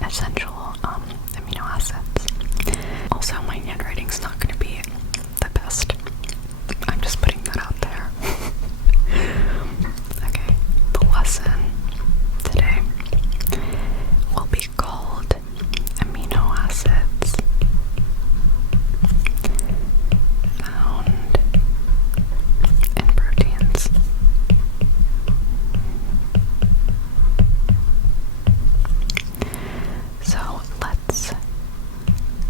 essential amino acids. Also, my handwriting's not going to be the best. I'm just putting that out there. Okay, the lesson today will be called amino acids found in proteins. So let's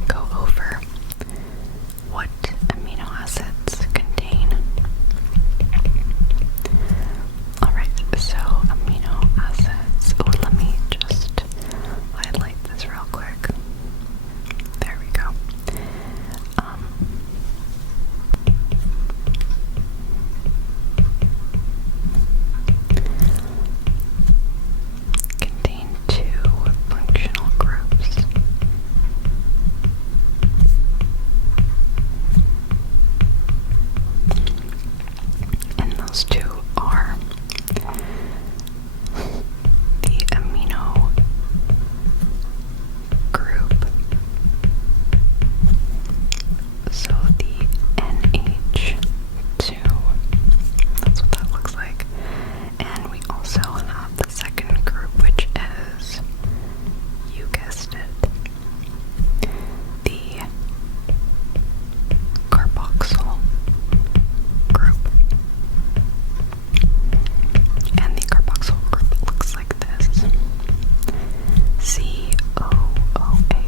go over what amino acids contain. Alright, so amino acids. Oh, let me just highlight this real quick. There we go. Contain two functional groups. And those two are the amino group. So the NH2, that's what that looks like. And we also have the second group, which is, you guessed it, the carboxyl group. And the carboxyl group looks like this. COOH.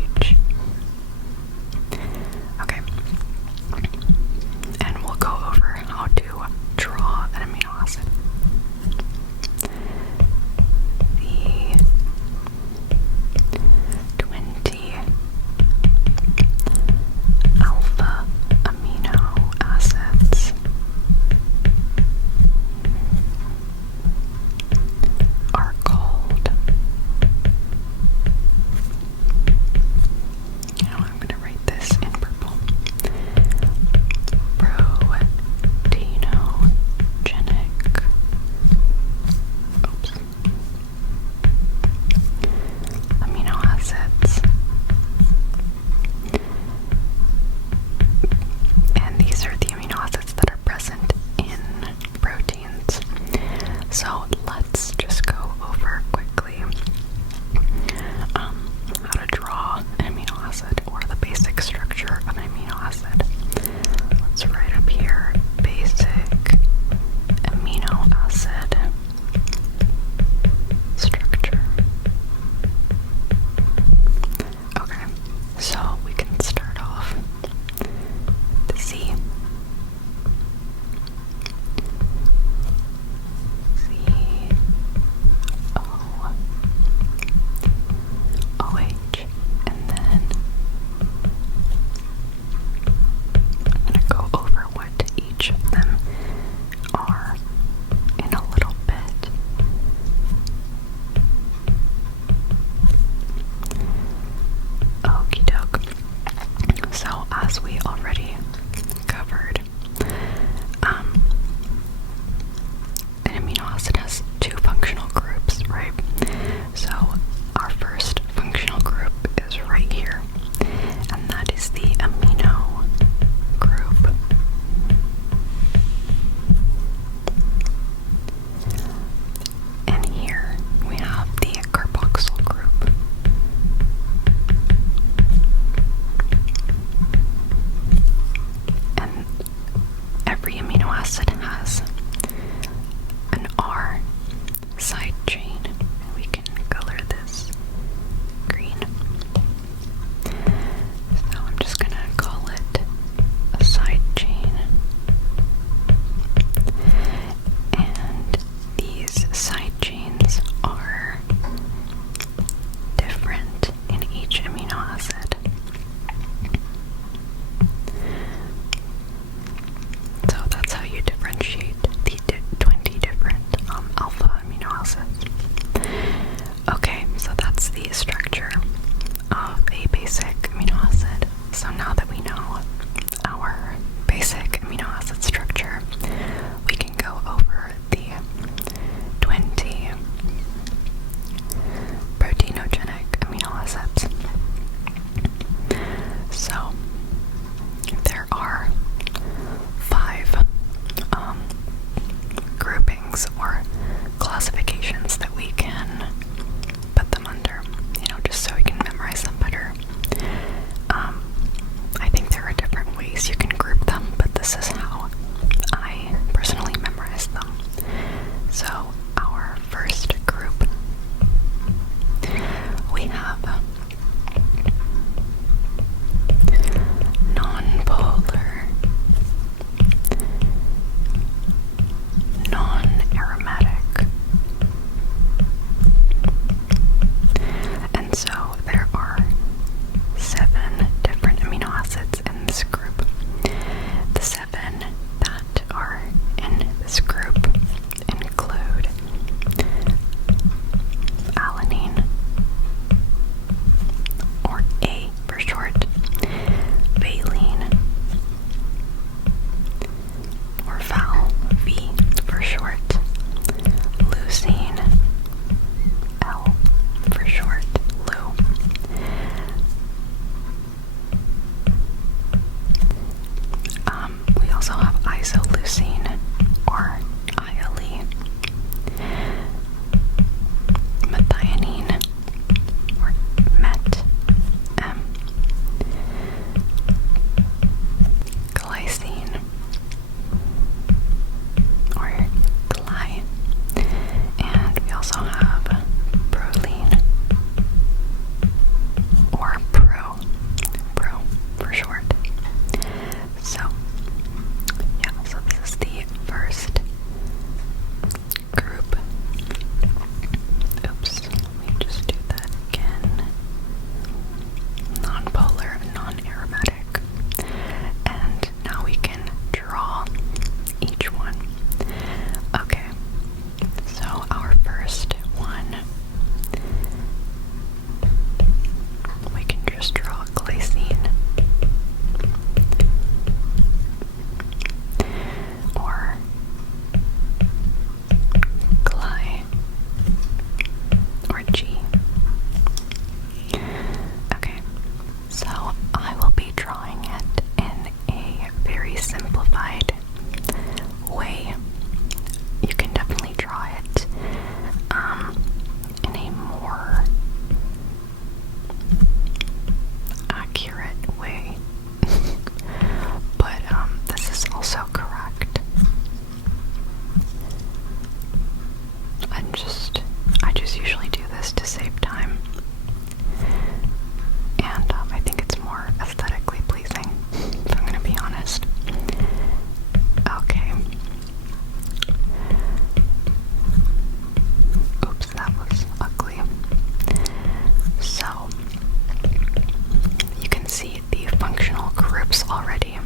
groups already.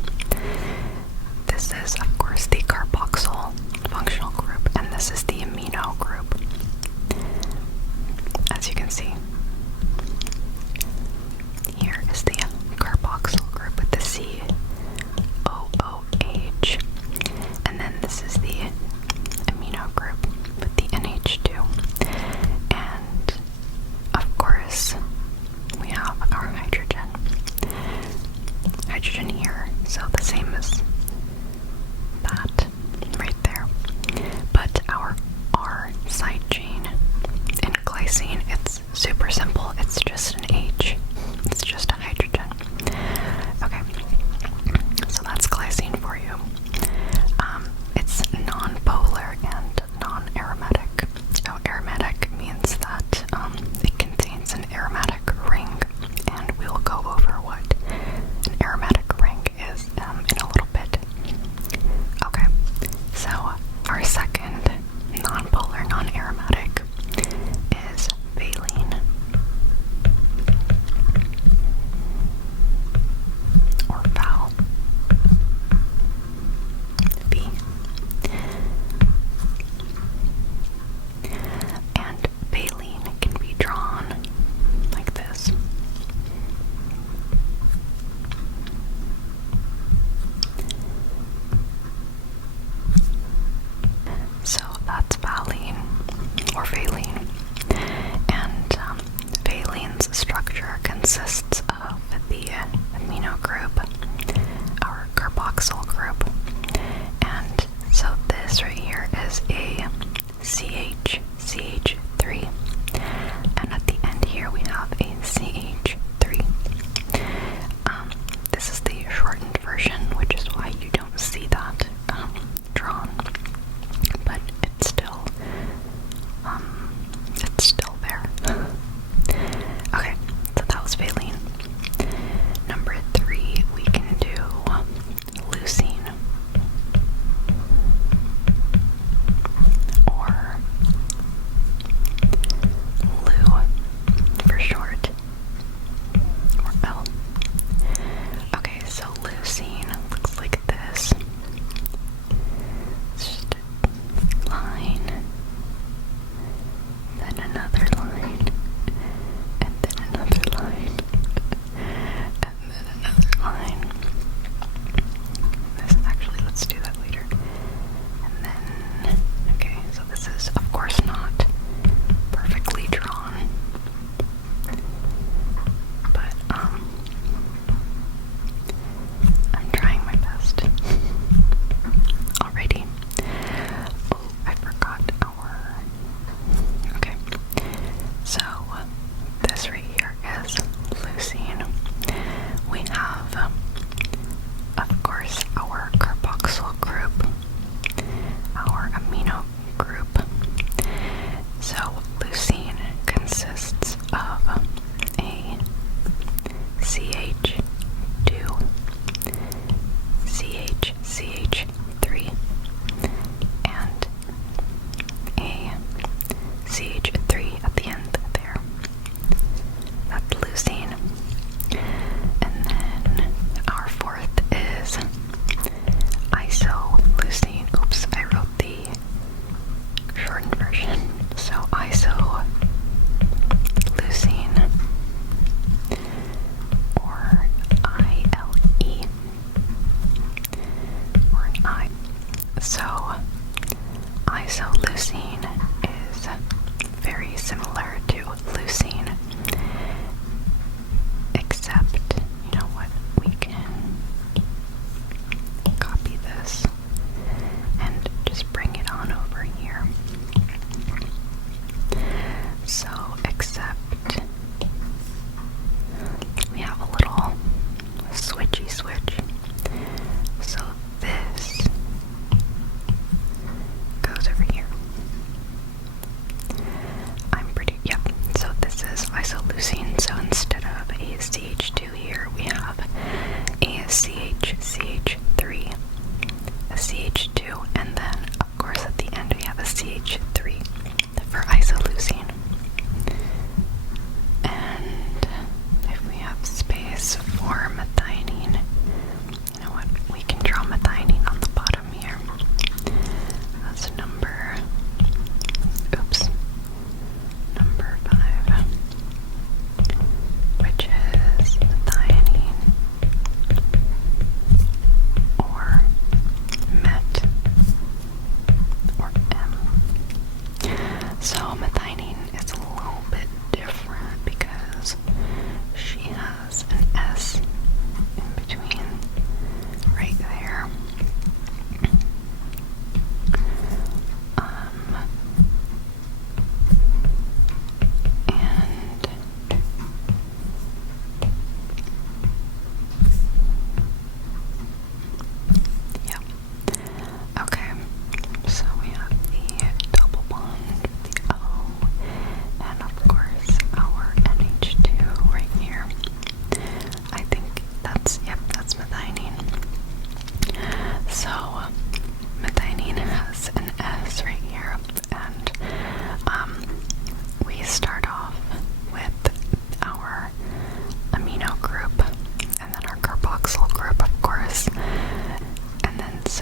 This is, of course, the carboxyl functional group, and this is the amino group. As you can see, here is the carboxyl group with the COOH, and then this is the amino group with the NH2. And of course, we have our hydrogen. Hydrogen here, so the same as that right there. But our R side chain in glycine, it's super simple. It's just an H. It's just a hydrogen. Okay, so that's glycine for you. It's nonpolar and non-aromatic. Oh, aromatic means that it contains an aromatic ring, and we will go over what an aromatic ring is in a little bit. Okay, so our second nonpolar, non-aromatic is valine, or val, V. And valine can be drawn like this. So that's valine, or valine. And valine's structure consists of the amino group, our carboxyl group, and so this right here is a CH3, and at the end here we have a CH3. This is the shortened version, which is why you don't see that drawn, but it's still there. Okay, so that was valine. Number 3, we can do leucine, or Lou for short.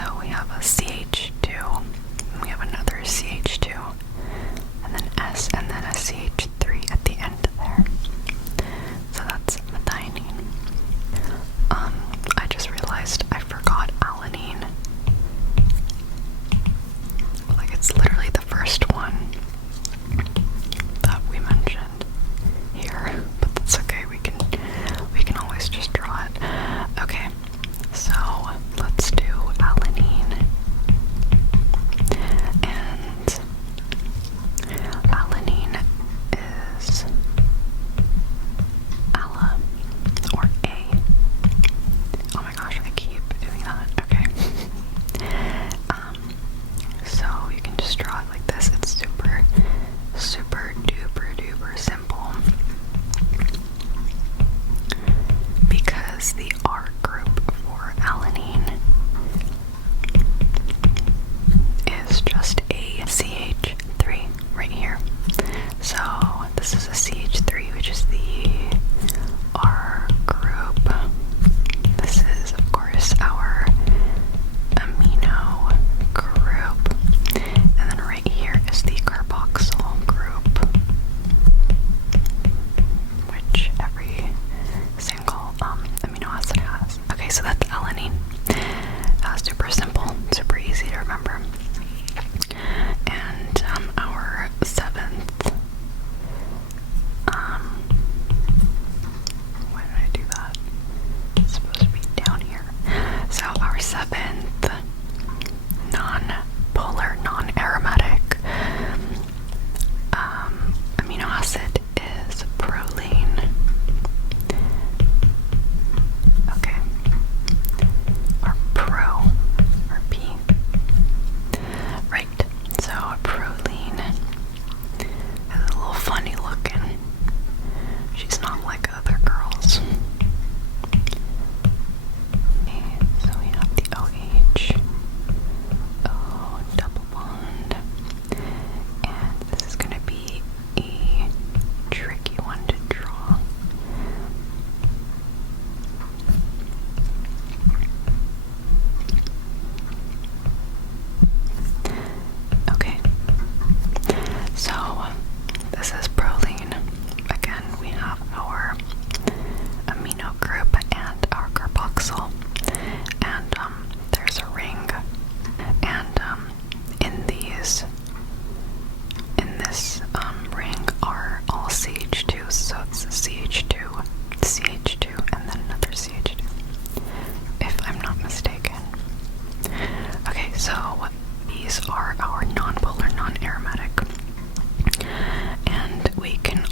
So we have a CH2, we have another CH2, and then S, and then a CH3 at the end there. So that's methionine. I just realized I forgot alanine. Like, it's literally the first one that we mentioned here, but that's okay. We can always just draw it. Okay, so let's do alanine, and alanine is ala or A. Oh my gosh, I keep doing that. Okay. So you can just draw it like this. It's super, super duper duper simple. Because the R group for alanine is just a CH3 right here. So this is a CH3, which is the R group. This is, of course, our amino group. And then right here is the carboxyl group, which every single amino acid has. Okay, so that's alanine. Super simple, super easy to remember. And our seventh, why did I do that? It's supposed to be down here. So our seventh non-polar, non-aromatic amino acid is proline. Okay. Or pro, or P. Right, so proline is a little funny looking. She's not like other girls. Okay, so we have the OH, O double bond, and this is going to be a tricky one to draw. Okay, so this is proline. Again, we have our amino group and our carboxyl, and there's a ring, and in this ring are all CH2, so it's CH2, CH2, and then another CH2, if I'm not mistaken. Okay, so these are our non-polar, non-aromatic, and we can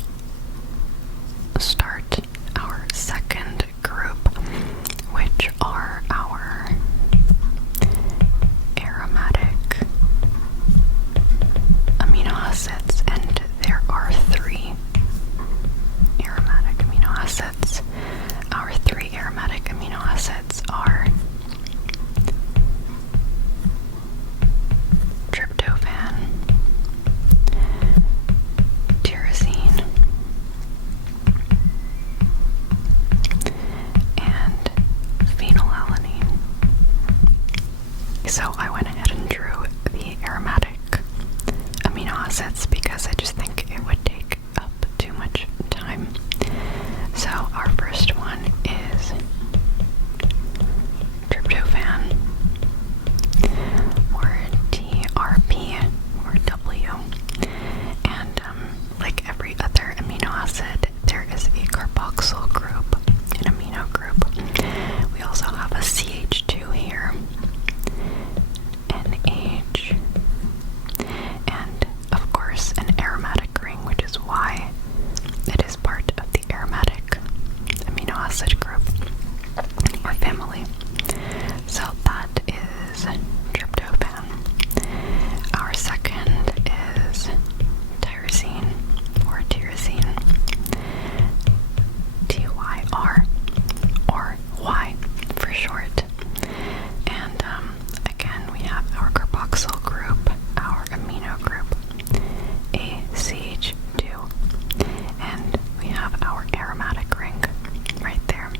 start our second group, which are our aromatic amino acids, and there are 3 aromatic amino acids. Our 3 aromatic amino acids are tryptophan, tyrosine, and phenylalanine. So I went ahead and drew the aromatic amino acids because I just think it would take up too much time. So our first one is tryptophan, or TRP, or W. And like every other amino acid, there is a carboxyl group, an amino group. We also have a CH2 here, NH, and of course an aromatic ring, which is why it is part of the aromatic amino acid group or family. So that is tryptophan. Our second is tyrosine, or tyrosine, TYR, or Y for short. And again, we have our carboxyl group, our amino group, ACH2, and we have our aromatic ring right there.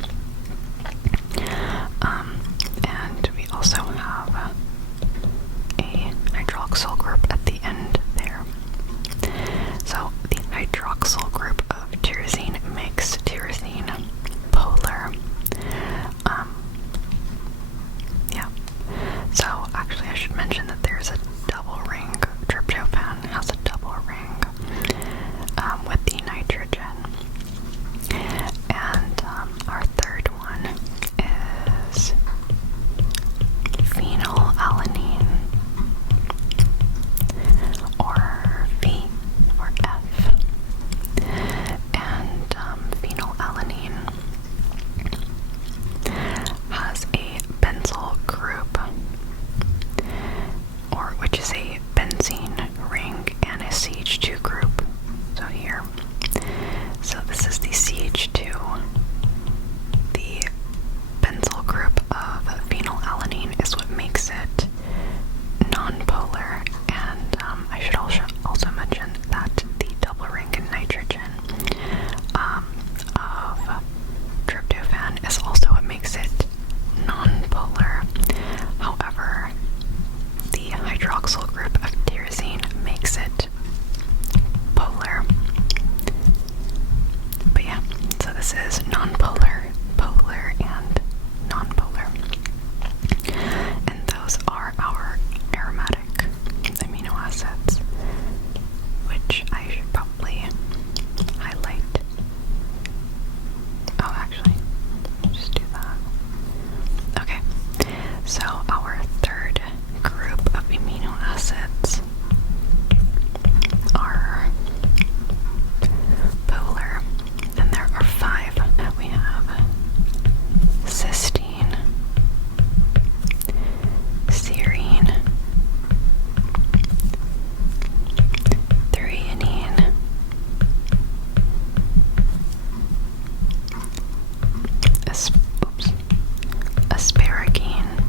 asparagine,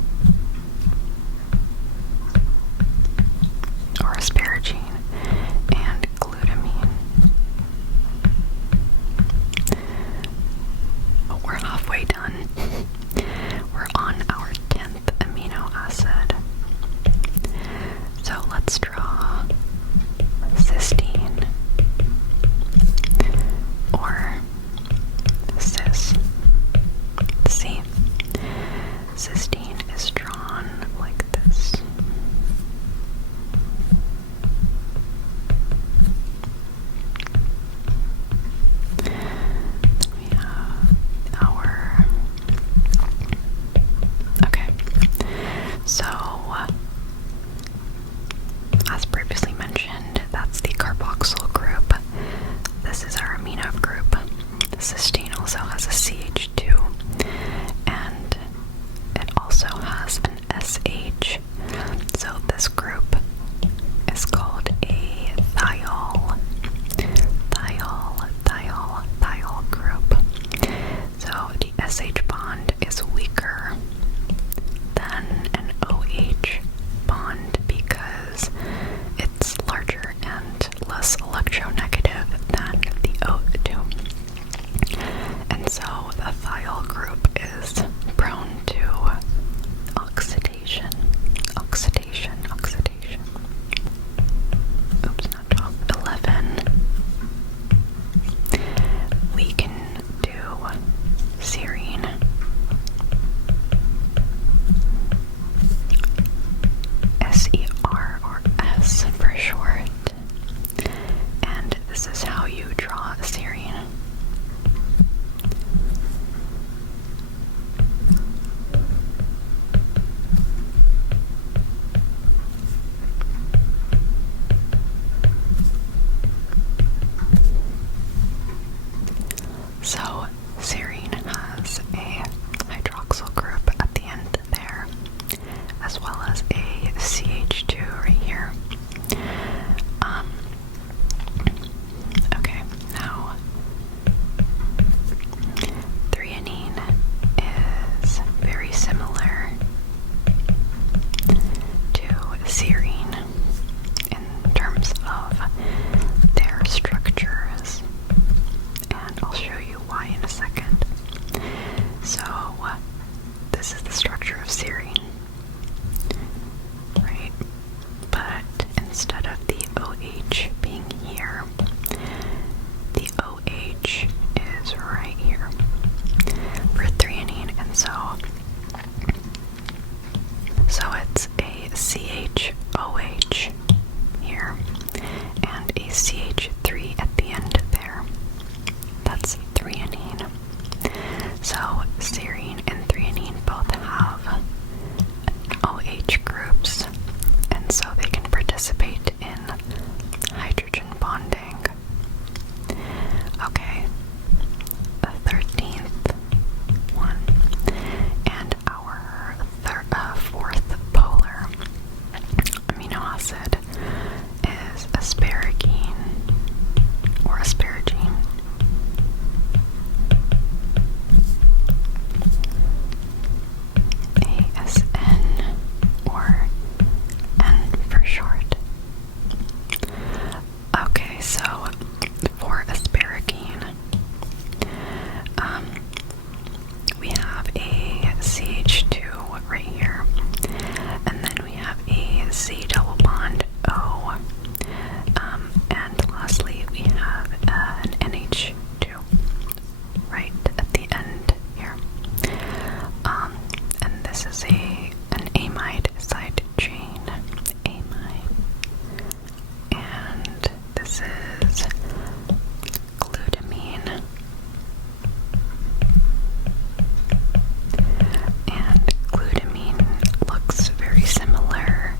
or asparagine, and glutamine. But we're halfway done. We're on our 10th amino acid. So let's draw cysteine, or cis. See, cysteine is drawn like this. We have our, okay, so as previously mentioned, that's the carboxyl group. This is our amino group. Cysteine also has a CH2, and it also has an SH. So this group is called a thiol group. So the SH bond is weaker than an OH bond because it's larger and less electronegative than the O2. And so the thiol group is prone to oxidation. Oops, not 12. 11. We can do serine. SER, or S for short. And this is how you draw serine. So serine has a hydroxyl group at the end there, as well as a CH2 right here. Okay, now threonine is very similar to serine in terms of their structures, and I'll show you why in a second. So this is the structure of serine, right? But instead of the OH being here, the OH is right here for threonine, and so it's a CHOH here and a CH3 at the end there. That's threonine. So serine and threonine both have OH groups, and so they can participate in hydrogen bonding. Okay, the 13th one, and our fourth polar amino acid is asparagine, or asparagine. ASN, or N for short. Okay, so for asparagine, we have a CH2 right here, and then we have a C double bond O, and lastly we have an NH2 right at the end here. And this is an amide side chain, amide, and this is glutamine, and glutamine looks very similar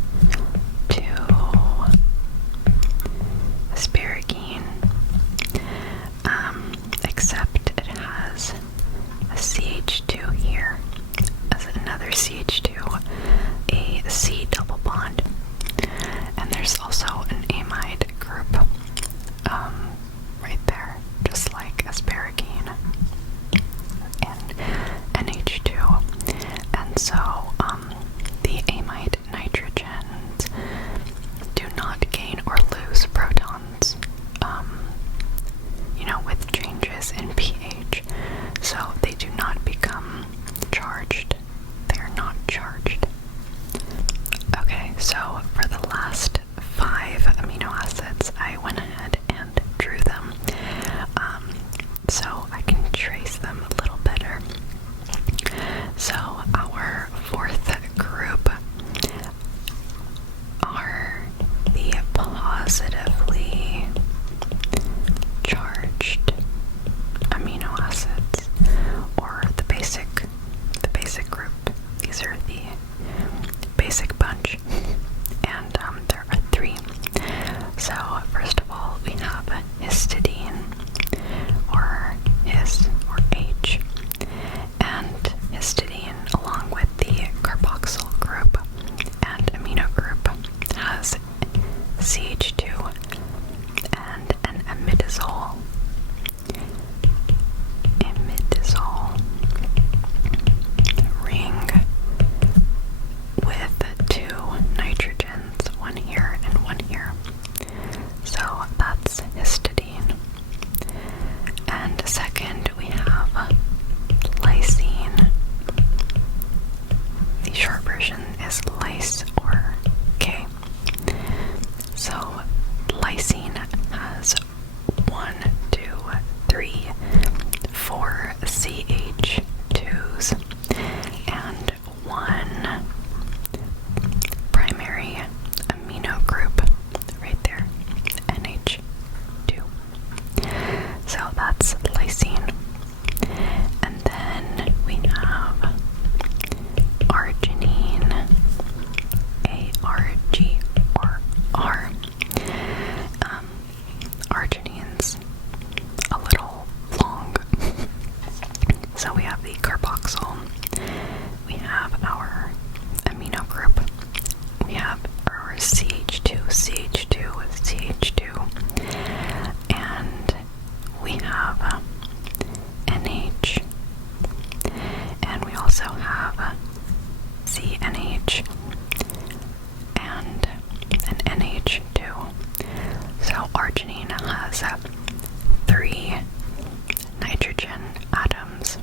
So we have the carboxyl, we have our amino group, we have our CH2, CH2, CH2, and we have NH, and we also have CNH and an NH2. So arginine has 3 nitrogen atoms.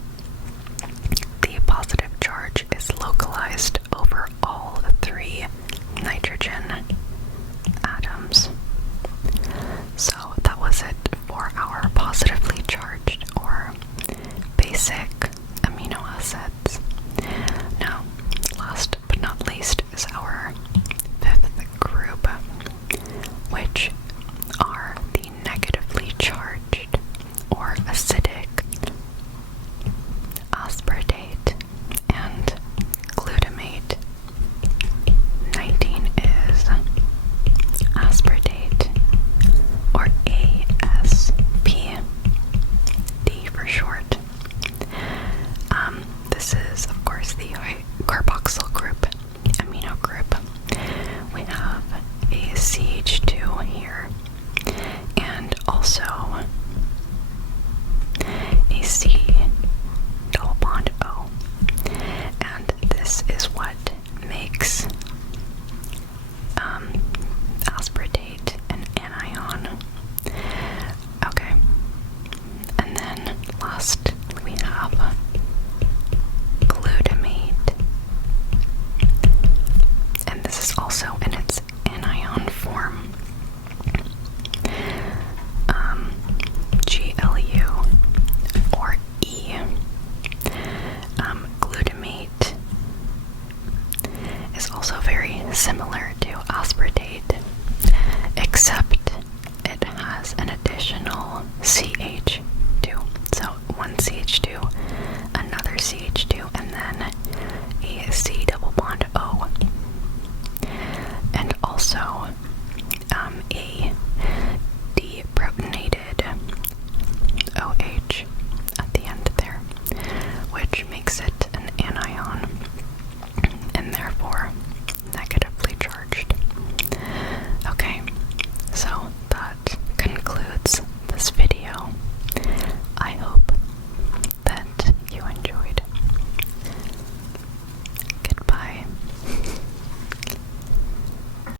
The positive charge is localized over all 3 nitrogen atoms. So that was it for our positively charged or basic amino acids. Now, last but not least is our 5th group, which